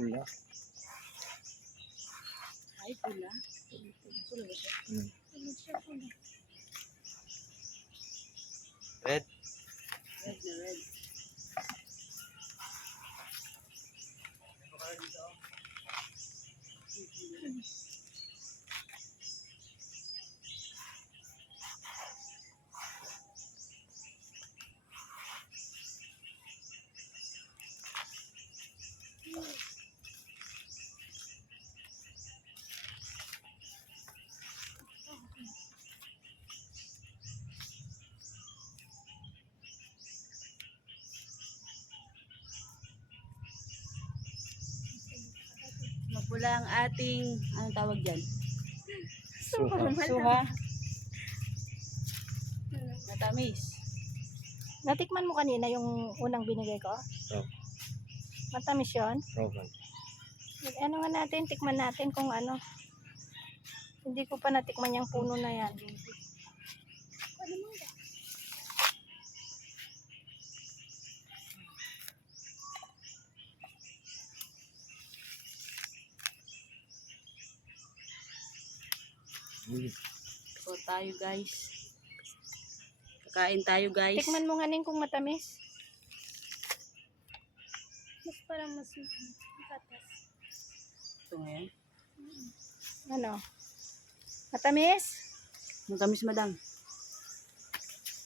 itulah. Itulah. Hmm. Eh, itulah. Itulah. Itulah. Itulah. Itulah. Itulah. Mapula ang ating, anong tawag dyan? Suha. Suha. Matamis. Natikman mo kanina yung unang binigay ko? Oh. Matamis yun? Rogan. Ano nga natin, tikman natin kung ano. Hindi ko pa natikman yung puno na yan. Hmm. So tayo guys. Kakain tayo guys. Tikman mo nga kung matamis. Mas parang mas matatas. Ito ngayon. Ano? Matamis? Matamis madang.